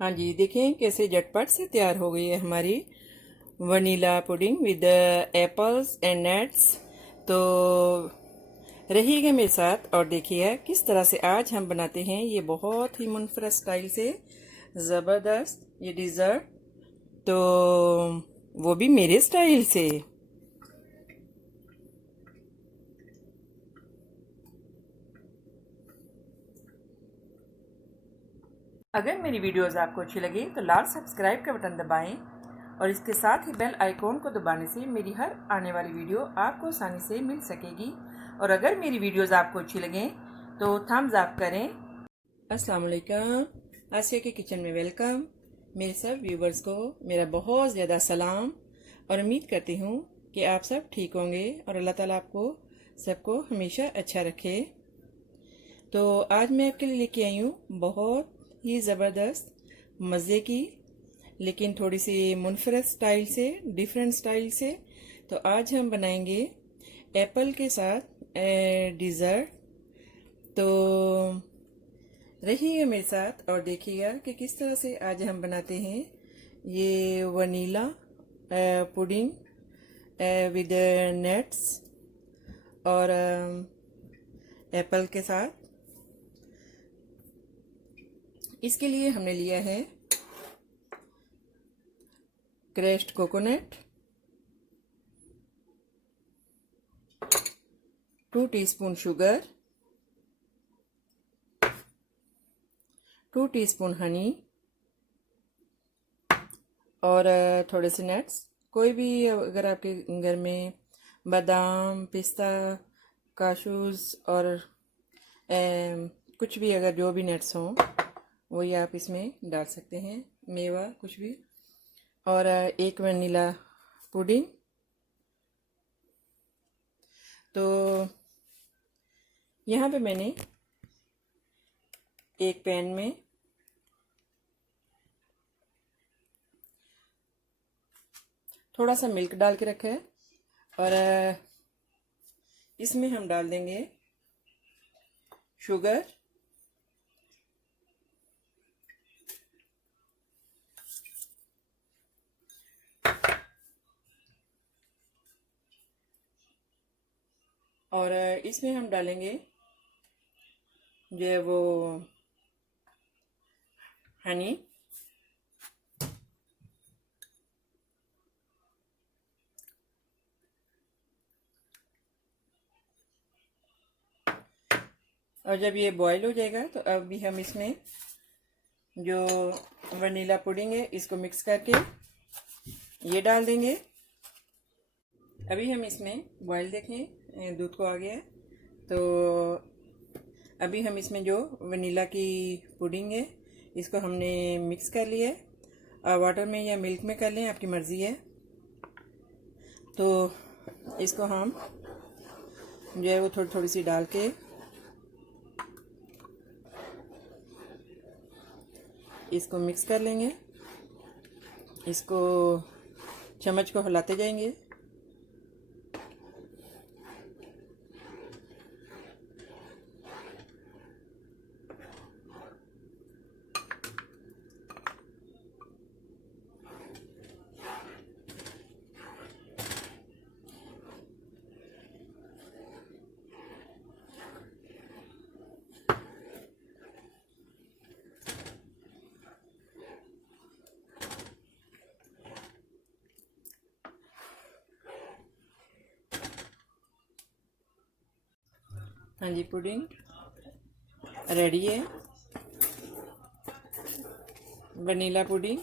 हाँ जी, देखें कैसे झटपट से तैयार हो गई है हमारी vanilla pudding with apples and nuts. तो रहिएगा मेरे साथ और देखिए किस तरह से आज हम बनाते हैं ये बहुत ही मुनफरद स्टाइल से ज़बरदस्त ये डिज़र्ट, तो वो भी मेरे स्टाइल से। अगर मेरी वीडियोस आपको अच्छी लगी तो लाल सब्सक्राइब का बटन दबाएं और इसके साथ ही बेल आइकॉन को दबाने से मेरी हर आने वाली वीडियो आपको आसानी से मिल सकेगी। और अगर मेरी वीडियोस आपको अच्छी लगें तो थम्स अप करें। अस्सलाम वालेकुम, आसिया के किचन में वेलकम। मेरे सब व्यूवर्स को मेरा बहुत ज़्यादा सलाम और उम्मीद करती हूँ कि आप सब ठीक होंगे और अल्लाह ताला आपको सबको हमेशा अच्छा रखे। तो आज मैं आपके लिए लेके आई हूँ बहुत ही ज़बरदस्त मज़े की लेकिन थोड़ी सी मुनफरद स्टाइल से, डिफरेंट स्टाइल से। तो आज हम बनाएंगे एप्पल के साथ डिज़र्ट। तो रहिएगा मेरे साथ और देखिएगा कि किस तरह से आज हम बनाते हैं ये वनीला पुडिंग विद नट्स और एप्पल के साथ। इसके लिए हमने लिया है crushed coconut, 2 teaspoon sugar, 2 teaspoon Honey और थोड़े से नट्स। कोई भी अगर आपके घर में बादाम, पिस्ता, काशूज़ और कुछ भी अगर जो भी नट्स हों वही आप इसमें डाल सकते हैं, मेवा कुछ भी। और एक वनीला पुडिंग। तो यहाँ पे मैंने एक पैन में थोड़ा सा मिल्क डाल के रखा है और इसमें हम डाल देंगे शुगर, और इसमें हम डालेंगे जो है वो हनी। और जब ये बॉईल हो जाएगा तो अभी हम इसमें जो वनीला पुडिंग है इसको मिक्स करके ये डाल देंगे। अभी हम इसमें बॉईल देखें दूध को आ गया है। तो अभी हम इसमें जो वनीला की पुडिंग है इसको हमने मिक्स कर लिया है। वाटर में या मिल्क में कर लें, आपकी मर्ज़ी है। तो इसको हम जो है वो थोड़ी थोड़ी सी डाल के इसको मिक्स कर लेंगे। इसको चम्मच को हिलाते जाएंगे। हाँ जी, पुडिंग रेडी है, वनीला पुडिंग।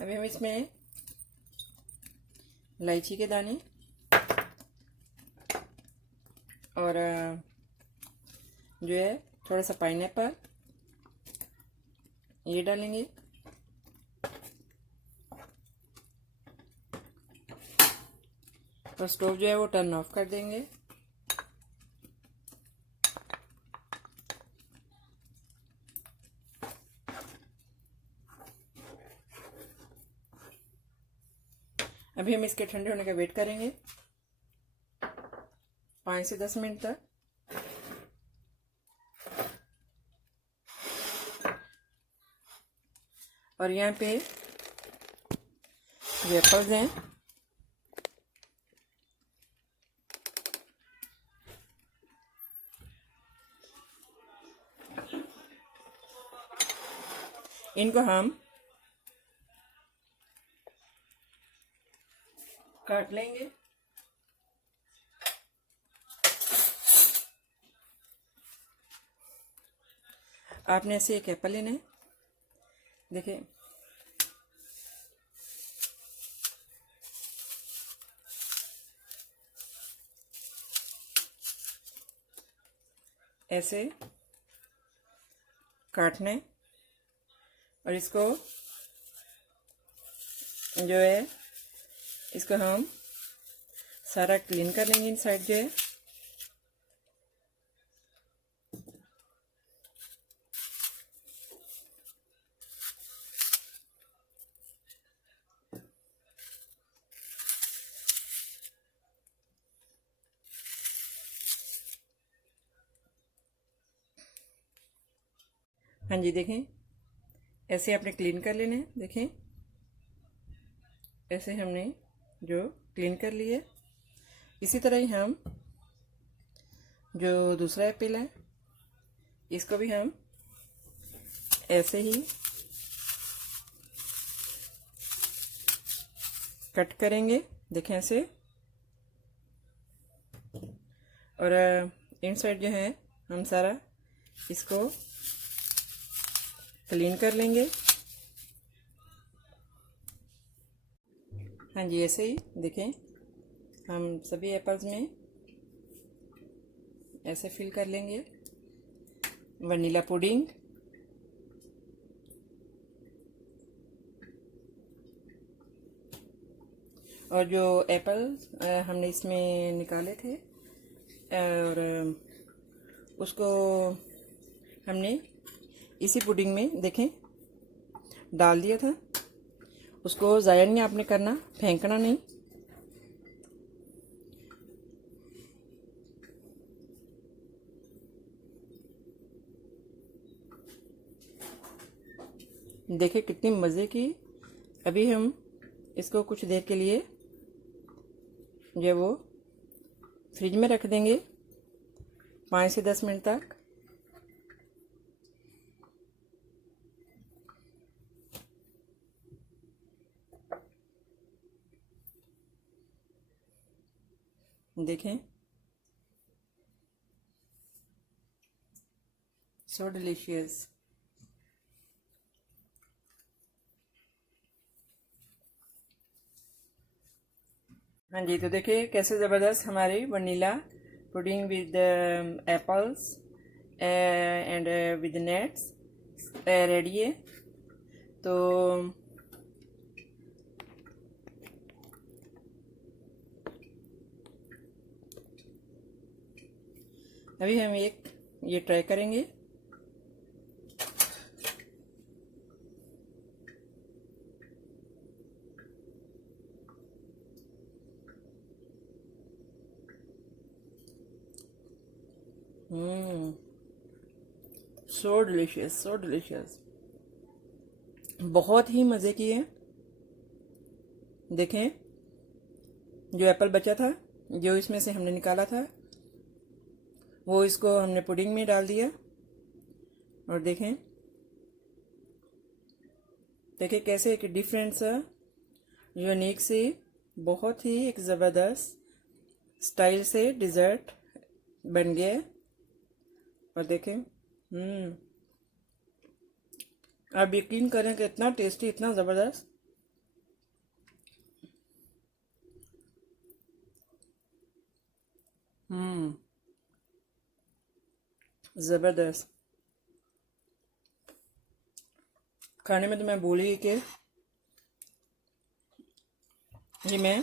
अभी हम इसमें इलायची के दाने और जो है थोड़ा सा पाइनएप्पल ये डालेंगे। और स्टोव जो है वो टर्न ऑफ कर देंगे। अभी हम इसके ठंडे होने का वेट करेंगे। 5 से 10 मिनट तक। और यहाँ पे जो एप्पल्स हैं इनको हम काट लेंगे। आपने ऐसे एक एप्पल लेना है, देखिए ऐसे काटना है और इसको जो है इसको हम सारा क्लीन कर लेंगे इन साइड जो है। हाँ जी, देखें ऐसे आपने क्लीन कर लेना है। देखें ऐसे हमने जो क्लीन कर लिए, इसी तरह ही हम जो दूसरा एप्पल है इसको भी हम ऐसे ही कट करेंगे। देखें ऐसे, और इन साइड जो है हम सारा इसको क्लीन कर लेंगे। हाँ जी, ऐसे ही देखें हम सभी एप्पल्स में ऐसे फिल कर लेंगे वनीला पुडिंग। और जो एप्पल हमने इसमें निकाले थे और उसको हमने इसी पुडिंग में देखें डाल दिया था। उसको ज़ाया नहीं आपने करना, फेंकना नहीं। देखिए कितनी मज़े की। अभी हम इसको कुछ देर के लिए जो वो फ्रिज में रख देंगे 5 से 10 मिनट तक। देखें सो डिलीशियस। हाँ जी, तो देखिए कैसे ज़बरदस्त हमारी vanilla pudding with apples and with nuts ready है। तो अभी हम एक ये ट्राई करेंगे। सो डिलीशियस, सो डिलीशियस, बहुत ही मज़े की है। देखें जो एप्पल बचा था, जो इसमें से हमने निकाला था, वो इसको हमने पुडिंग में डाल दिया। और देखें देखिए कैसे एक डिफरेंट सा यूनिक सी बहुत ही एक ज़बरदस्त स्टाइल से डिज़र्ट बन गया। और देखें आप यकीन करें कि इतना टेस्टी, इतना ज़बरदस्त। ज़बरदस्त। खाने में तो मैं बोली कि ये मैं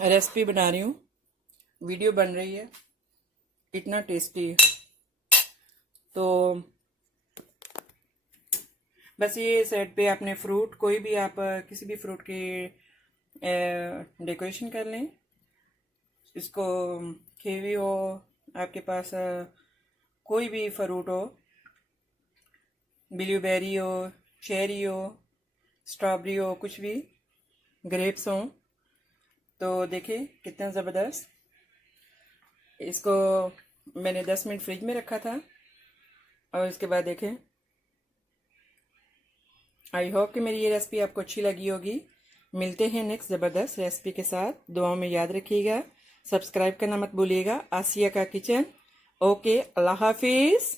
रेसिपी बना रही हूँ, वीडियो बन रही है, इतना टेस्टी है। तो बस ये साइड पे आपने फ्रूट, कोई भी आप किसी भी फ्रूट की डेकोरेशन कर लें इसको कीवी हो, आपके पास कोई भी फ्रूट हो, ब्लूबेरी हो, चेरी हो, स्ट्रॉबेरी हो, कुछ भी, ग्रेप्स हो, तो देखिए कितना ज़बरदस्त। इसको मैंने 10 मिनट फ्रिज में रखा था और इसके बाद देखें। आई होप कि मेरी ये रेसिपी आपको अच्छी लगी होगी। मिलते हैं नेक्स्ट ज़बरदस्त रेसिपी के साथ। दुआओं में याद रखिएगा, सब्सक्राइब करना मत भूलिएगा। आसिया का किचन। ओके, अल्लाह हाफिज़।